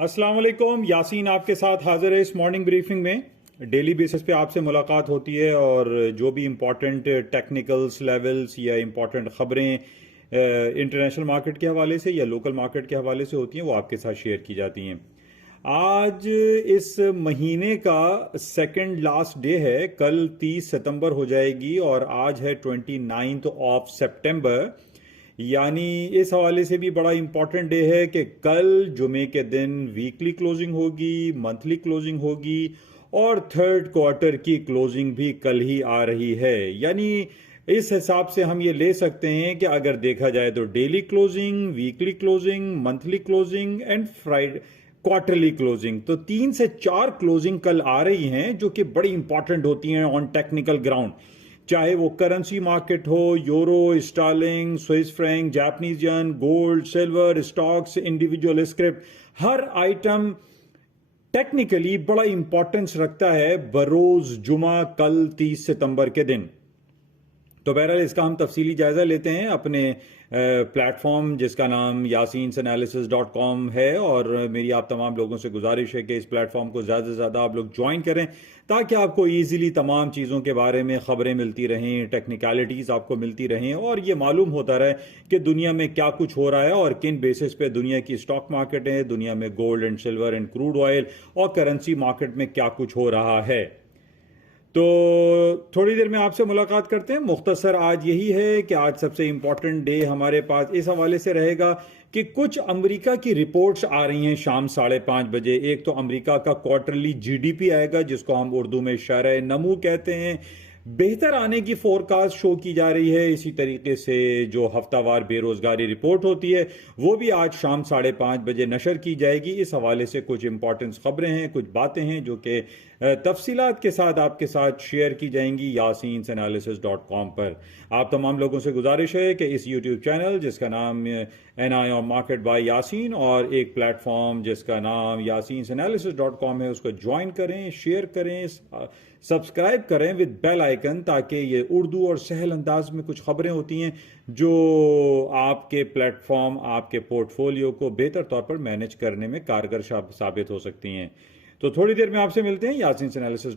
अस्सलाम वालेकुम। यासीन आपके साथ हाजिर है इस मॉर्निंग ब्रीफिंग में। डेली बेसिस पे आपसे मुलाकात होती है और जो भी इम्पोर्टेंट टेक्निकल्स लेवल्स या इम्पोर्टेंट खबरें इंटरनेशनल मार्केट के हवाले से या लोकल मार्केट के हवाले से होती हैं वो आपके साथ शेयर की जाती हैं। आज इस महीने का सेकंड लास्ट डे है। कल 30 सितंबर हो जाएगी और आज है 29 ऑफ सितंबर। यानी इस हवाले से भी बड़ा इंपॉर्टेंट डे है कि कल जुमे के दिन वीकली क्लोजिंग होगी, मंथली क्लोजिंग होगी और थर्ड क्वार्टर की क्लोजिंग भी कल ही आ रही है। यानी इस हिसाब से हम ये ले सकते हैं कि अगर देखा जाए तो daily closing, weekly closing, monthly closing and Friday quarterly closing, तो 3 से 4 क्लोजिंग कल आ रही हैं जो कि बड़ी इंपॉर्टेंट होती हैं ऑन टेक्निकल ग्राउंड। चाहे वो करेंसी मार्केट हो, euro, sterling, Swiss franc, Japanese yen, gold, silver, stocks, individual script, हर आइटम टेक्निकली बड़ा इंपॉर्टेंस रखता है बरोज जुमा कल 30 सितंबर के दिन। तो बहरहाल इसका हम तफसीली जायजा लेते हैं अपने प्लेटफॉर्म जिसका नाम yasinanalysis.com है। और मेरी आप तमाम लोगों से गुजारिश है कि इस प्लेटफॉर्म को ज़्यादा से ज़्यादा आप लोग ज्वाइन करें ताकि आपको ईजिली तमाम चीज़ों के बारे में खबरें मिलती रहें, टेक्निकलिटीज़ आपको मिलती रहें और ये मालूम होता रहे कि दुनिया में क्या कुछ हो रहा है और किन बेसिस पे दुनिया की स्टॉक मार्केट है, दुनिया में gold and silver and crude oil और करेंसी मार्केट में क्या कुछ हो रहा है। तो थोड़ी देर में आपसे मुलाकात करते हैं। मुख्तसर आज यही है कि आज सबसे इंपॉर्टेंट डे हमारे पास इस हवाले से रहेगा कि कुछ अमेरिका की रिपोर्ट्स आ रही हैं शाम 5:30 बजे। एक तो अमेरिका का क्वार्टरली जीडीपी आएगा जिसको हम उर्दू में शरह नमू कहते हैं, बेहतर आने की फोरकास्ट शो की जा रही है। इसी तरीके से जो हफ्तावार बेरोजगारी रिपोर्ट होती है वो भी आज शाम 5:30 बजे नशर की जाएगी। इस हवाले से कुछ इंपॉर्टेंट खबरें हैं, कुछ बातें हैं जो कि तफसीलात के साथ आपके साथ शेयर की जाएंगी yasinanalysis.com पर। आप तमाम लोगों से गुजारिश है कि इस यूट्यूब चैनल जिसका नाम NI on market by Yasin और एक प्लेटफॉर्म जिसका नाम yasinanalysis.com है उसको ज्वाइन करें, शेयर करें, सब्सक्राइब करें विद बेल आइकन, ताकि ये उर्दू और सहल अंदाज में कुछ खबरें होती हैं जो आपके प्लेटफॉर्म, आपके पोर्टफोलियो को बेहतर तौर पर मैनेज करने में कारगर साबित हो सकती हैं। तो थोड़ी देर में आपसे मिलते हैं। यासीन एनालिसिस